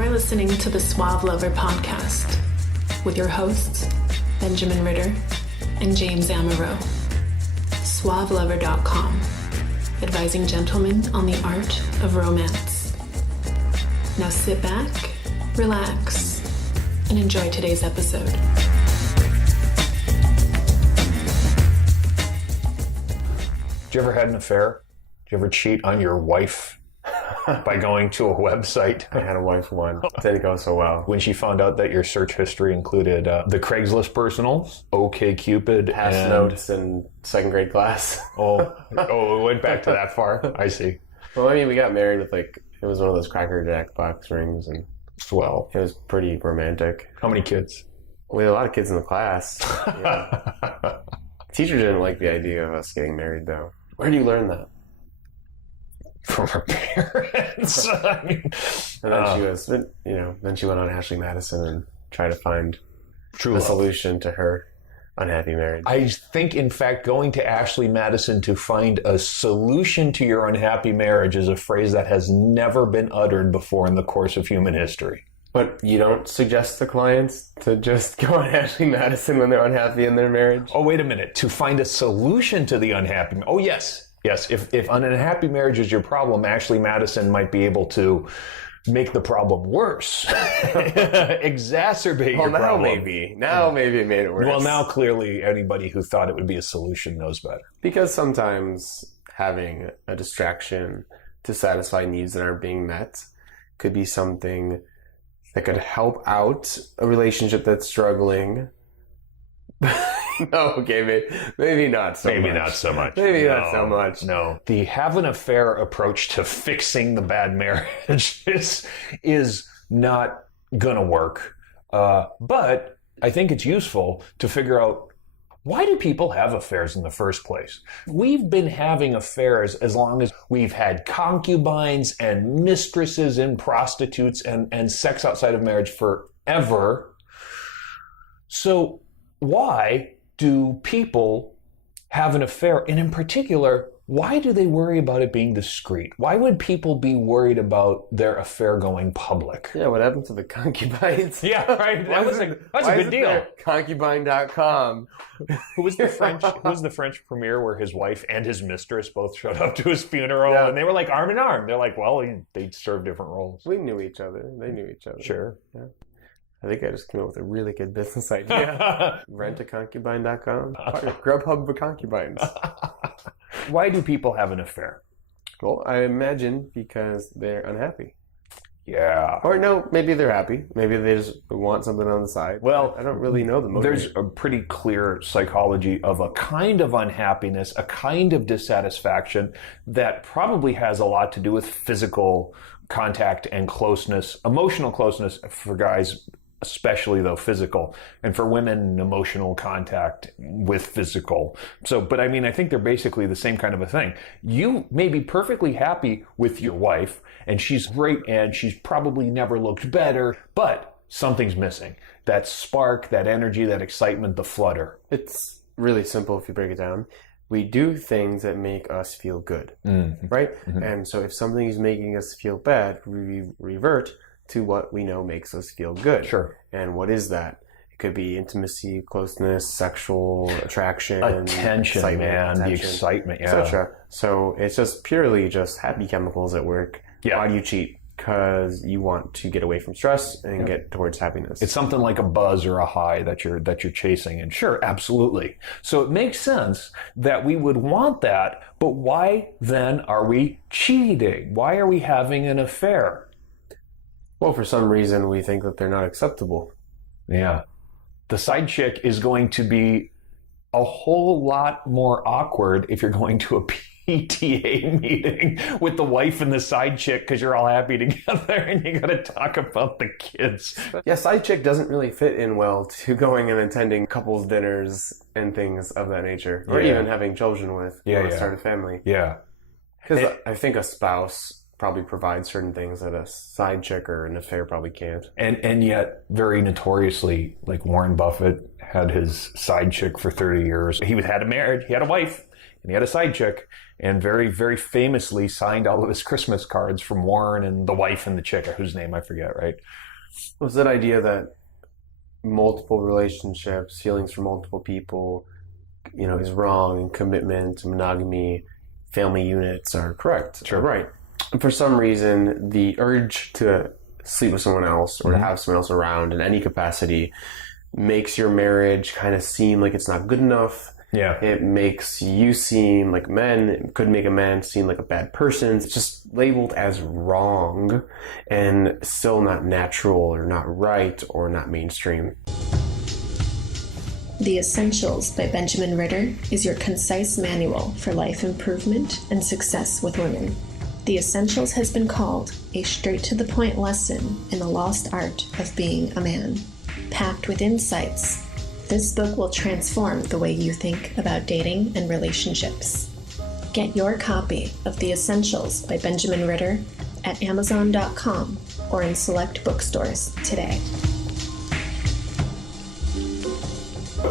You're listening to the Suave Lover podcast with your hosts, Benjamin Ritter and James Amaro. SuaveLover.com, advising gentlemen on the art of romance. Now sit back, relax, and enjoy today's episode. Did you ever had an affair? Did you ever cheat on your wife by going to a website? I had a wife once. Didn't go so well. When she found out that your search history included the Craigslist personals, OkCupid, Pass notes in second grade class. it went back to that far? I see. Well, I mean, we got married with it was one of those Cracker Jack box rings, and Swell. it was pretty romantic. How many kids? We had a lot of kids in the class. Yeah. Teacher didn't like the idea of us getting married, though. Where do you learn that? From her parents. I mean, And then she was, then she went on Ashley Madison and tried to find true a love. solution to her unhappy marriage. I think, in fact, going to Ashley Madison to find a solution to your unhappy marriage is a phrase that has never been uttered before in the course of human history. But you don't suggest to clients to just go on Ashley Madison when they're unhappy in their marriage? Oh, wait a minute. To find a solution to the unhappy... Oh, yes. Yes, if an unhappy marriage is your problem, Ashley Madison might be able to make the problem worse. Exacerbate your problem. Now maybe it made it worse. Well, now clearly anybody who thought it would be a solution knows better. Because sometimes having a distraction to satisfy needs that aren't being met could be something that could help out a relationship that's struggling. No, okay, maybe not so much. Maybe not so much. Maybe not so much. No. The have an affair approach to fixing the bad marriage is not going to work. But I think it's useful to figure out, why do people have affairs in the first place? We've been having affairs as long as we've had concubines and mistresses and prostitutes and sex outside of marriage forever. So why do people have an affair? And in particular, why do they worry about it being discreet? Why would people be worried about their affair going public? Yeah, what happened to the concubines? Yeah, right. That's a good deal. Concubine.com. Who was the French premier where his wife and his mistress both showed up to his funeral, and they were like arm in arm? They're like, well, they served different roles. We knew each other. They knew each other. Sure. Yeah. I think I just came up with a really good business idea. Rentaconcubine.com. Grubhub for concubines. Why do people have an affair? Well, I imagine because they're unhappy. Yeah. Or no, maybe they're happy. Maybe they just want something on the side. Well, I don't really know the motive. There's a pretty clear psychology of a kind of unhappiness, a kind of dissatisfaction that probably has a lot to do with physical contact and closeness, emotional closeness for guys, especially though physical, and for women, emotional contact with physical. So, but I mean, I think they're basically the same kind of a thing. You may be perfectly happy with your wife, and she's great, and she's probably never looked better, but something's missing. That spark, that energy, that excitement, the flutter. It's really simple if you break it down. We do things that make us feel good, right? Mm-hmm. And so if something is making us feel bad, we revert to what we know makes us feel good. Sure. And what is that? It could be intimacy, closeness, sexual attraction, attention, the excitement, etc. So it's just purely just happy chemicals at work. Yeah. Why do you cheat? Because you want to get away from stress and get towards happiness. It's something like a buzz or a high that you're chasing. And sure, absolutely. So it makes sense that we would want that, but why then are we cheating? Why are we having an affair? Well, for some reason, we think that they're not acceptable. Yeah. The side chick is going to be a whole lot more awkward if you're going to a PTA meeting with the wife and the side chick because you're all happy together and you got to talk about the kids. Yeah, side chick doesn't really fit in well to going and attending couples dinners and things of that nature. Or even having children with. Start a family. Yeah. Because I think a spouse probably provides certain things that a side chick or an affair probably can't. And yet, very notoriously, like Warren Buffett had his side chick for 30 years. He had a marriage, he had a wife, and he had a side chick, and very, very famously signed all of his Christmas cards from Warren and the wife and the chick, whose name I forget, right? Was that idea that multiple relationships, feelings for multiple people, is wrong, and commitment, monogamy, family units are correct. Sure. Right. And for some reason, the urge to sleep with someone else or to have someone else around in any capacity makes your marriage kind of seem like it's not good enough. Yeah. It makes you seem like it could make a man seem like a bad person. It's just labeled as wrong and still not natural or not right or not mainstream. The Essentials by Benjamin Ritter is your concise manual for life improvement and success with women. The Essentials has been called a straight-to-the-point lesson in the lost art of being a man. Packed with insights, this book will transform the way you think about dating and relationships. Get your copy of The Essentials by Benjamin Ritter at Amazon.com or in select bookstores today.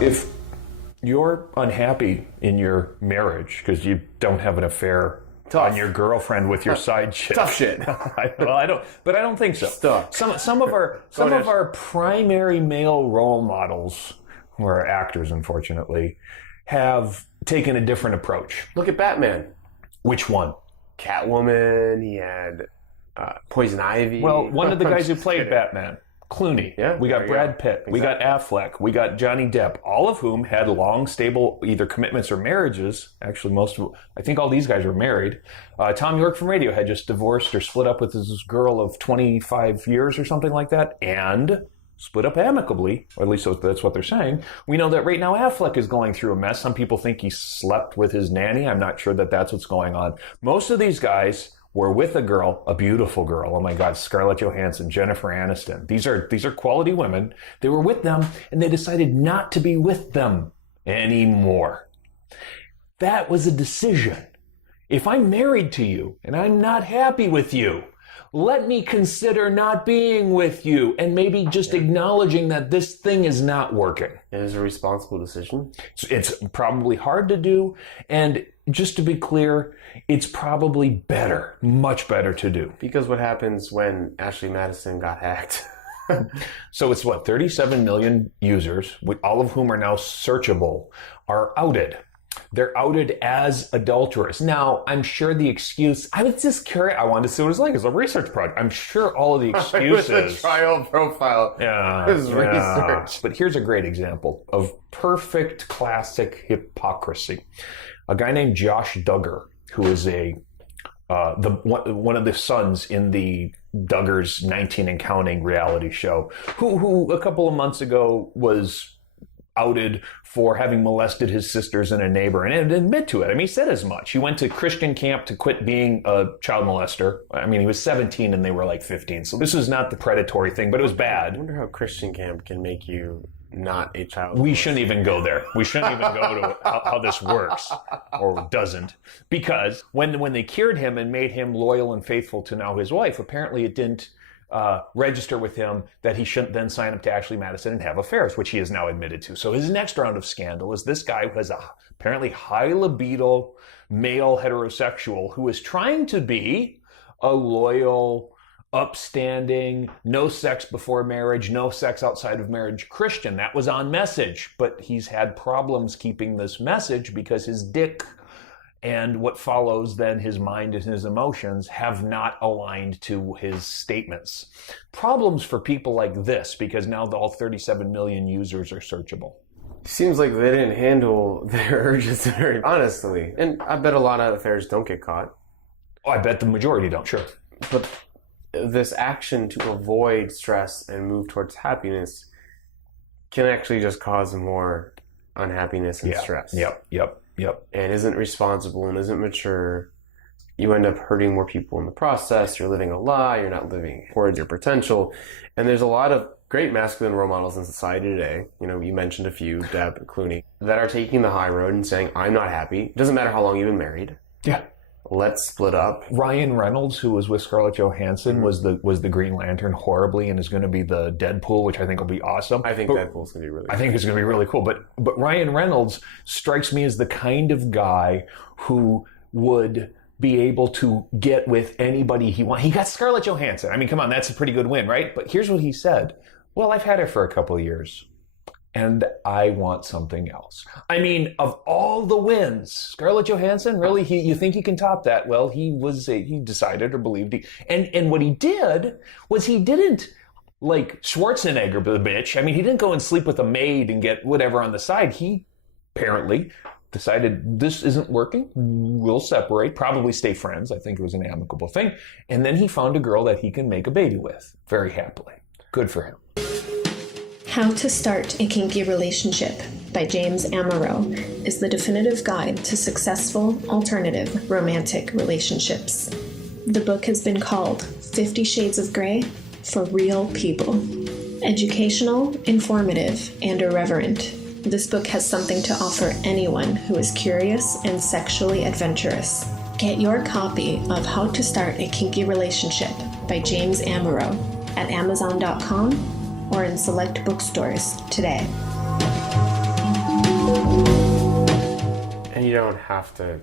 If you're unhappy in your marriage because you don't have an affair on your girlfriend with your side chick. Tough shit. I don't think so. Stuck. Some of our primary male role models, who are actors, unfortunately, have taken a different approach. Look at Batman. Which one? Catwoman. He had Poison Ivy. Well, one of the guys who played Batman. Clooney. Yeah, we got Brad Pitt. Exactly. We got Affleck. We got Johnny Depp. All of whom had long, stable either commitments or marriages. Actually, I think all these guys were married. Tom York from Radiohead just divorced or split up with his girl of 25 years or something like that, and split up amicably, or at least that's what they're saying. We know that right now Affleck is going through a mess. Some people think he slept with his nanny. I'm not sure that that's what's going on. Most of these guys were with a girl, a beautiful girl. Oh my God, Scarlett Johansson, Jennifer Aniston. These are quality women. They were with them, and they decided not to be with them anymore. That was a decision. If I'm married to you and I'm not happy with you, let me consider not being with you and maybe just acknowledging that this thing is not working. It is a responsible decision. It's probably hard to do, and just to be clear, it's probably better, much better to do. Because what happens when Ashley Madison got hacked? So it's 37 million users, all of whom are now searchable, are outed. They're outed as adulterers. Now, I'm sure the excuse, I was just curious, I wanted to see what it was like as a research project. I'm sure all of the excuses. It was a trial profile. Yeah. It was research. But here's a great example of perfect classic hypocrisy. A guy named Josh Duggar, who is one of the sons in the Duggar's 19 and Counting reality show, who a couple of months ago was outed for having molested his sisters and a neighbor, and admit to it. I mean, he said as much. He went to Christian camp to quit being a child molester. I mean, he was 17 and they were like 15. So this was not the predatory thing, but it was bad. I wonder how Christian camp can make you not a child We molester. shouldn't even go there. We shouldn't even go to how this works or doesn't. Because when they cured him and made him loyal and faithful to now his wife, apparently it didn't register with him that he shouldn't then sign up to Ashley Madison and have affairs, which he has now admitted to. So his next round of scandal is this guy who has a apparently high libido male heterosexual who is trying to be a loyal, upstanding, no sex before marriage, no sex outside of marriage Christian. That was on message, but he's had problems keeping this message because his dick and what follows then, his mind and his emotions, have not aligned to his statements. Problems for people like this, because now all 37 million users are searchable. Seems like they didn't handle their urges very honestly. And I bet a lot of affairs don't get caught. Oh, I bet the majority don't, sure. But this action to avoid stress and move towards happiness can actually just cause more unhappiness and stress. Yep. And isn't responsible and isn't mature. You end up hurting more people in the process. You're living a lie. You're not living towards your potential. And there's a lot of great masculine role models in society today. You know, you mentioned a few, Depp, Clooney, that are taking the high road and saying, I'm not happy. It doesn't matter how long you've been married. Yeah. let's split up. Ryan Reynolds, who was with Scarlett Johansson, was the Green Lantern horribly and is going to be the Deadpool, which I think will be awesome. I think Deadpool's going to be really cool. I think it's going to be really cool. But Ryan Reynolds strikes me as the kind of guy who would be able to get with anybody he wants. He got Scarlett Johansson. I mean, come on, that's a pretty good win, right? But here's what he said. Well, I've had her for a couple of years, and I want something else. I mean, of all the wins, Scarlett Johansson, really, you think he can top that? Well, he decided or believed and what he did was he didn't like Schwarzenegger, the bitch. I mean, he didn't go and sleep with a maid and get whatever on the side. He apparently decided this isn't working. We'll separate, probably stay friends. I think it was an amicable thing. And then he found a girl that he can make a baby with very happily. Good for him. How to Start a Kinky Relationship by James Amaro is the definitive guide to successful alternative romantic relationships. The book has been called 50 Shades of Grey for real people. Educational, informative, and irreverent. This book has something to offer anyone who is curious and sexually adventurous. Get your copy of How to Start a Kinky Relationship by James Amaro at Amazon.com or in select bookstores today. And you don't have to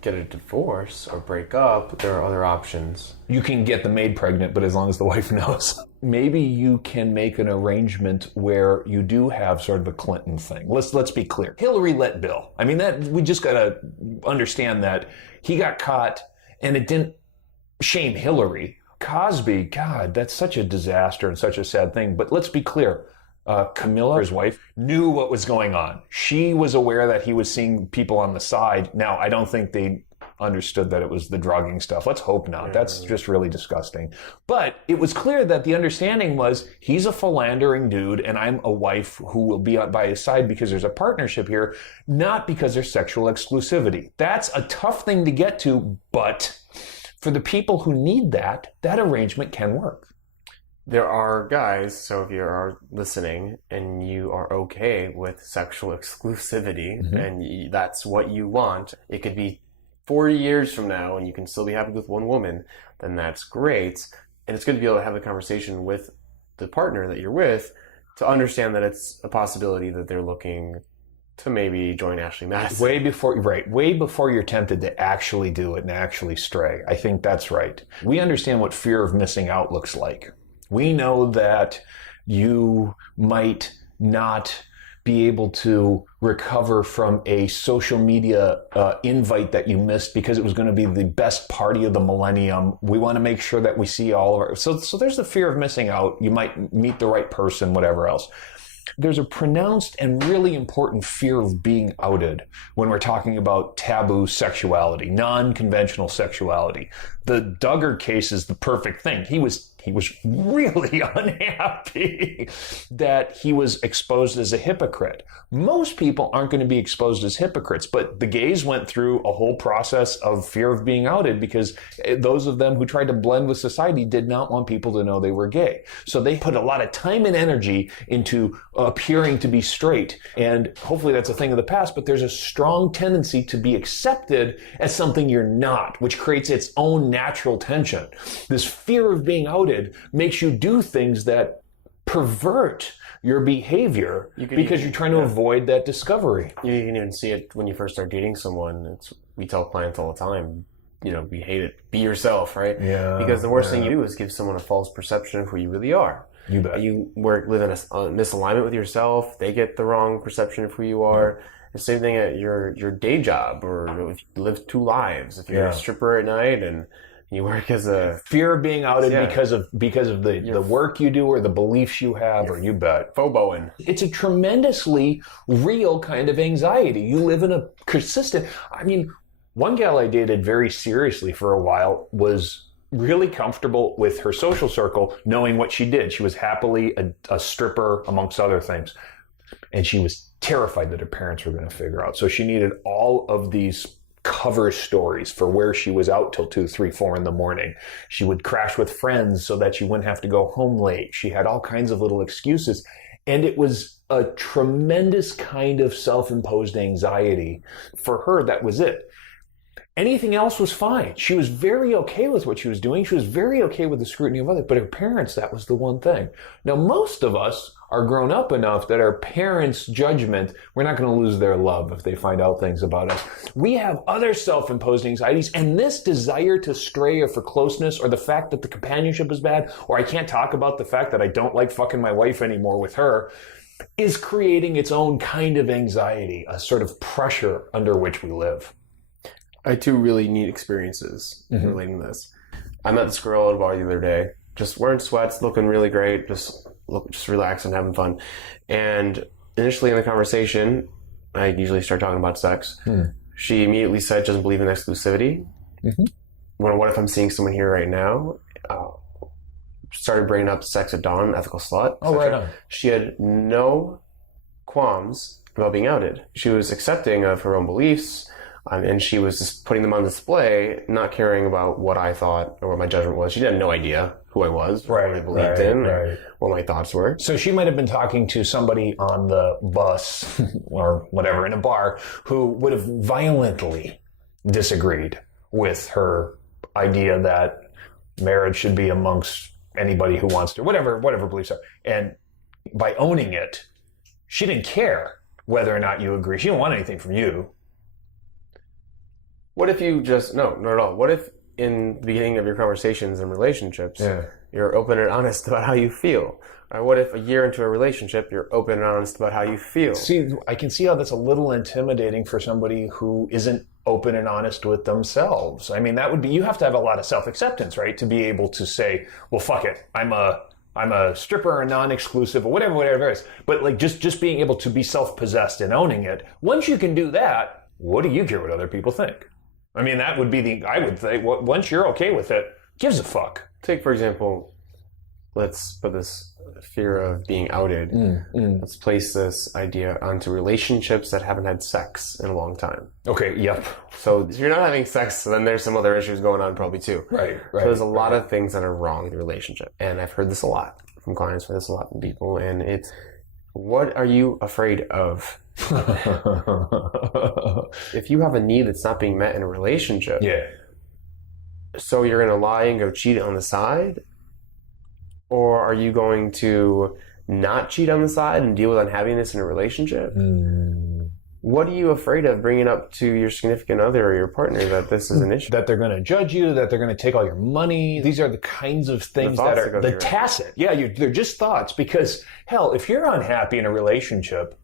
get a divorce or break up. There are other options. You can get the maid pregnant, but as long as the wife knows. Maybe you can make an arrangement where you do have sort of a Clinton thing. Let's be clear. Hillary let Bill. I mean, that we just got to understand that he got caught and it didn't shame Hillary. Cosby, God, that's such a disaster and such a sad thing. But let's be clear. Camilla, his wife, knew what was going on. She was aware that he was seeing people on the side. Now, I don't think they understood that it was the drugging stuff. Let's hope not. That's just really disgusting. But it was clear that the understanding was he's a philandering dude and I'm a wife who will be by his side because there's a partnership here, not because there's sexual exclusivity. That's a tough thing to get to, but for the people who need that arrangement can work. There are guys, so if you are listening and you are okay with sexual exclusivity and that's what you want, it could be 40 years from now and you can still be happy with one woman, then that's great. And it's good to be able to have a conversation with the partner that you're with to understand that it's a possibility that they're looking to maybe join Ashley Madison. Way before you're tempted to actually do it and actually stray. I think that's right. We understand what fear of missing out looks like. We know that you might not be able to recover from a social media invite that you missed because it was going to be the best party of the millennium. We want to make sure that we see all of our... So there's the fear of missing out. You might meet the right person, whatever else. There's a pronounced and really important fear of being outed when we're talking about taboo sexuality, non-conventional sexuality. The Duggar case is the perfect thing. He was really unhappy that he was exposed as a hypocrite. Most people aren't going to be exposed as hypocrites, but the gays went through a whole process of fear of being outed because those of them who tried to blend with society did not want people to know they were gay. So they put a lot of time and energy into appearing to be straight. And hopefully that's a thing of the past, but there's a strong tendency to be accepted as something you're not, which creates its own natural tension. This fear of being outed makes you do things that pervert your behavior because you're trying to avoid that discovery. You can even see it when you first start dating someone. We tell clients all the time, we hate it. Be yourself, right? Yeah. Because the worst thing you do is give someone a false perception of who you really are. You bet. You live in a misalignment with yourself. They get the wrong perception of who you are. The same thing at your day job, or if you live two lives. If you're a stripper at night and you work as a... Fear of being outed because of the work you do or the beliefs you have, or you bet. Phoboing. It's a tremendously real kind of anxiety. You live in a consistent... I mean, one gal I dated very seriously for a while was really comfortable with her social circle, knowing what she did. She was happily a stripper, amongst other things. And she was terrified that her parents were going to figure out. So she needed all of these cover stories for where she was out till 2, 3, 4 in the morning. She would crash with friends so that she wouldn't have to go home late. She had all kinds of little excuses. And it was a tremendous kind of self-imposed anxiety. For her, that was it. Anything else was fine. She was very okay with what she was doing. She was very okay with the scrutiny of others. But her parents, that was the one thing. Now, most of us are grown up enough that our parents' judgment, we're not going to lose their love if they find out things about us. We have other self-imposed anxieties, and this desire to stray or for closeness, or the fact that the companionship is bad, or I can't talk about the fact that I don't like fucking my wife anymore with her, is creating its own kind of anxiety, a sort of pressure under which we live. I had two really neat experiences relating to this. I met this girl at a bar the other day, just wearing sweats, looking really great, just relaxing, having fun. And initially in the conversation, I usually start talking about sex. She immediately said she doesn't believe in exclusivity. What if I'm seeing someone here right now? Started bringing up sex at dawn, ethical slut. Oh, right on. She had no qualms about being outed. She was accepting of her own beliefs. And she was just putting them on display, not caring about what I thought or what my judgment was. She had no idea who I was, what I believed in, or what my thoughts were. So she might have been talking to somebody on the bus or whatever in a bar who would have violently disagreed with her idea that marriage should be amongst anybody who wants to, whatever beliefs are. And by owning it, she didn't care whether or not you agree. She didn't want anything from you. What if you just, no, not at all. What if in the beginning of your conversations and relationships, you're open and honest about how you feel? Or what if a year into a relationship, you're open and honest about how you feel? See, I can see how that's a little intimidating for somebody who isn't open and honest with themselves. I mean, that would be, you have to have a lot of self-acceptance, right? To be able to say, well, fuck it. I'm a stripper, a non-exclusive, or whatever it is. But like just being able to be self-possessed and owning it. Once you can do that, what do you care what other people think? I mean, that would be I would think, once you're okay with it, gives a fuck. Take, for example, let's put this fear of being outed. Let's place this idea onto relationships that haven't had sex in a long time. Okay, yep. So if you're not having sex, then there's some other issues going on probably too. Right. So there's a lot of things that are wrong with the relationship. And I've heard this a lot from clients, heard this a lot from people. And it's, what are you afraid of? If you have a need that's not being met in a relationship, so you're going to lie and go cheat on the side? Or are you going to not cheat on the side and deal with unhappiness in a relationship? What are you afraid of bringing up to your significant other or your partner that this is an issue? That they're going to judge you, that they're going to take all your money. These are the kinds of things that are the tacit. Yeah, they're just thoughts. Because, hell, if you're unhappy in a relationship,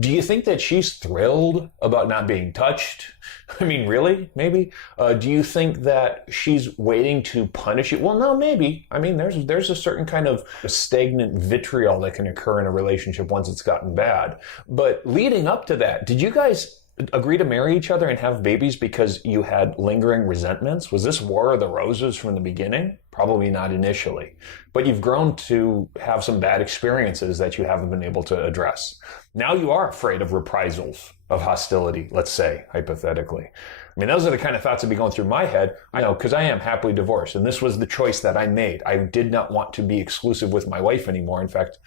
do you think that she's thrilled about not being touched? I mean, really? Maybe? Do you think that she's waiting to punish you? Well, no, maybe. I mean, there's a certain kind of stagnant vitriol that can occur in a relationship once it's gotten bad. But leading up to that, did you guys agree to marry each other and have babies because you had lingering resentments? Was this War of the Roses from the beginning? Probably not initially. But you've grown to have some bad experiences that you haven't been able to address. Now you are afraid of reprisals, of hostility, let's say, hypothetically. I mean, those are the kind of thoughts that be going through my head. I know, because I am happily divorced, and this was the choice that I made. I did not want to be exclusive with my wife anymore. In fact,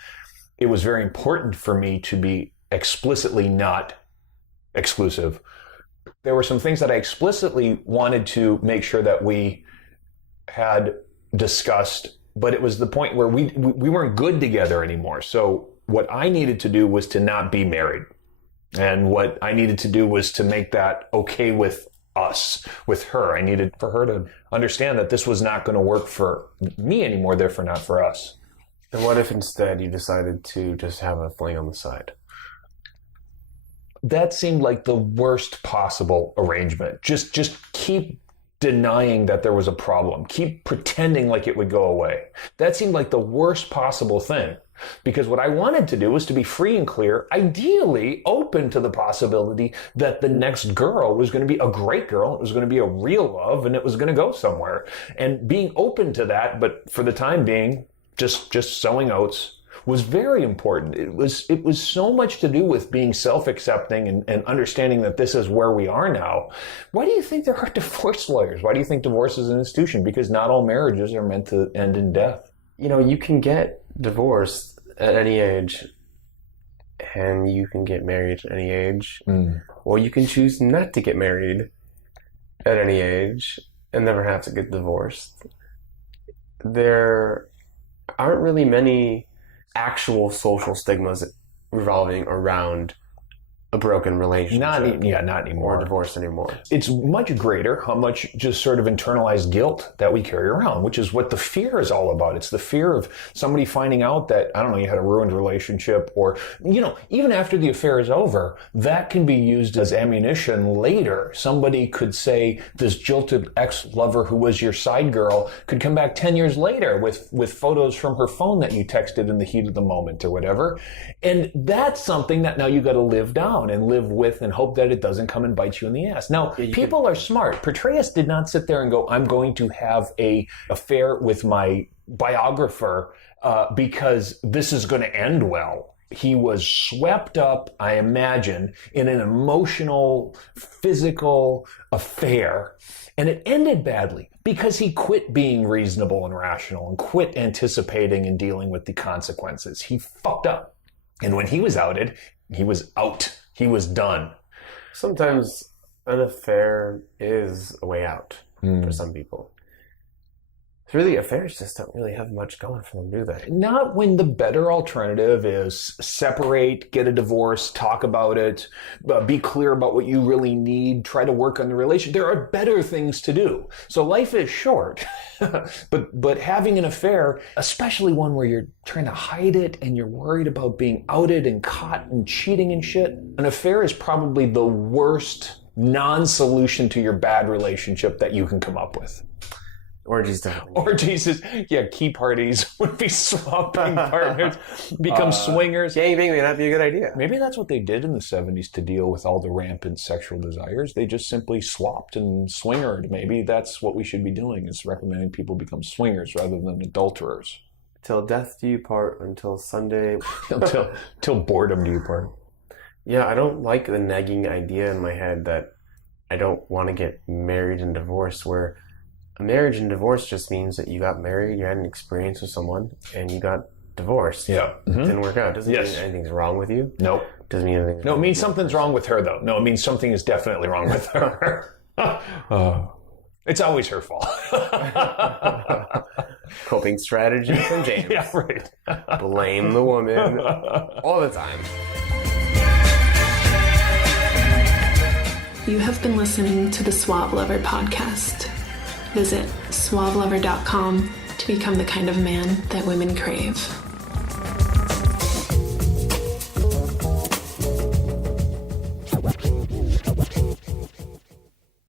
it was very important for me to be explicitly not exclusive. There were some things that I explicitly wanted to make sure that we had discussed, but it was the point where we weren't good together anymore. So what I needed to do was to not be married. And what I needed to do was to make that okay with us, with her. I needed for her to understand that this was not going to work for me anymore, therefore not for us. And what if instead you decided to just have a fling on the side? That seemed like the worst possible arrangement. Just keep denying that there was a problem. Keep pretending like it would go away. That seemed like the worst possible thing. Because what I wanted to do was to be free and clear, ideally open to the possibility that the next girl was going to be a great girl, it was going to be a real love, and it was going to go somewhere. And being open to that, but for the time being, just sowing oats, was very important. It was so much to do with being self-accepting and understanding that this is where we are now. Why do you think there are divorce lawyers? Why do you think divorce is an institution? Because not all marriages are meant to end in death. You know, you can get divorced at any age, and you can get married at any age, or you can choose not to get married at any age and never have to get divorced, there aren't really many actual social stigmas revolving around a broken relationship. Not anymore. Or divorce anymore. It's much greater how much just sort of internalized guilt that we carry around, which is what the fear is all about. It's the fear of somebody finding out that, I don't know, you had a ruined relationship, or, even after the affair is over, that can be used as ammunition later. Somebody could say this jilted ex-lover who was your side girl could come back 10 years later with photos from her phone that you texted in the heat of the moment or whatever. And that's something that now you got to live down and live with and hope that it doesn't come and bite you in the ass. Now, people are smart. Petraeus did not sit there and go, I'm going to have a affair with my biographer because this is going to end well. He was swept up, I imagine, in an emotional, physical affair. And it ended badly because he quit being reasonable and rational and quit anticipating and dealing with the consequences. He fucked up. And when he was outed, he was out. He was done. Sometimes an affair is a way out for some people. Really, affairs just don't really have much going for them, do they? Not when the better alternative is separate, get a divorce, talk about it, be clear about what you really need, try to work on the relationship. There are better things to do. So life is short. but having an affair, especially one where you're trying to hide it and you're worried about being outed and caught and cheating and shit, an affair is probably the worst non-solution to your bad relationship that you can come up with. Orgies don't. Orgies is, key parties would be swapping partners, become swingers. Gangbang may not be a good idea. Maybe that's what they did in the 70s to deal with all the rampant sexual desires. They just simply swapped and swingered. Maybe that's what we should be doing, is recommending people become swingers rather than adulterers. Till death do you part, until Sunday. Till boredom do you part. Yeah, I don't like the nagging idea in my head that I don't want to get married and divorced, where a marriage and divorce just means that you got married, you had an experience with someone, and you got divorced. Yeah. Mm-hmm. It didn't work out. Doesn't mean anything's wrong with you. Nope. Doesn't mean anything's No, it means something's wrong with her, though. No, it means something is definitely wrong with her. It's always her fault. Coping strategy from James. Yeah, right. Blame the woman all the time. You have been listening to the Suave Lover podcast. Visit suavelover.com to become the kind of man that women crave.